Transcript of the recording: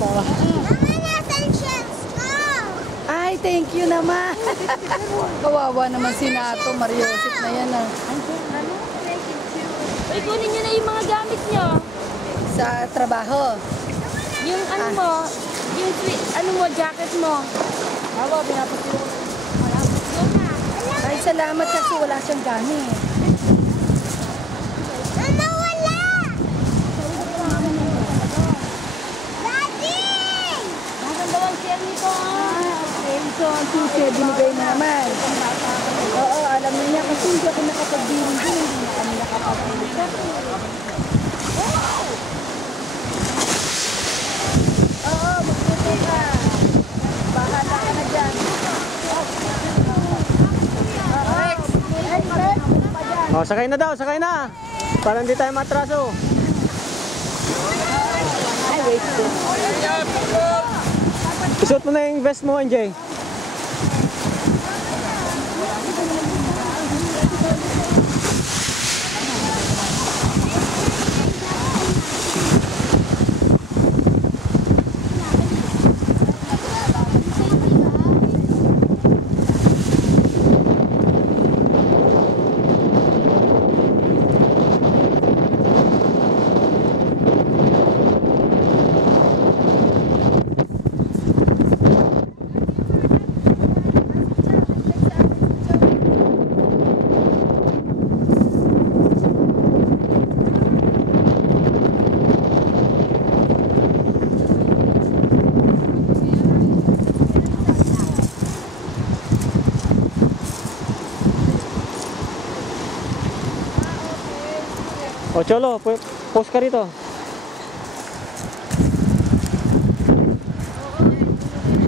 Tawa. Ay, thank you naman. Kawawa naman si Nato. Mariosip na yan ah. Uy, kunin nyo na yung mga gamit nyo. Sa trabaho. Yung ano mo, yung ano mo, jacket mo. Awa, pinapatiro ko. Go na. Ay, salamat kasi wala siyang gamit. Mama, wala! Daddy! Nasaan daw ang share nito? Okay, so ang susi, binigay mo naman. Oo, alam niya kasi hindi ako nakapag-biling din. Hindi na kami nakapag-biling. Oo, magputo ka. Bahala ka na dyan. Oh, sakay na daw, sakay na. Para hindi tayo matraso. Ay, wait. Isuot mo na yung vest mo, NJ. O, Cholo, post ka rito.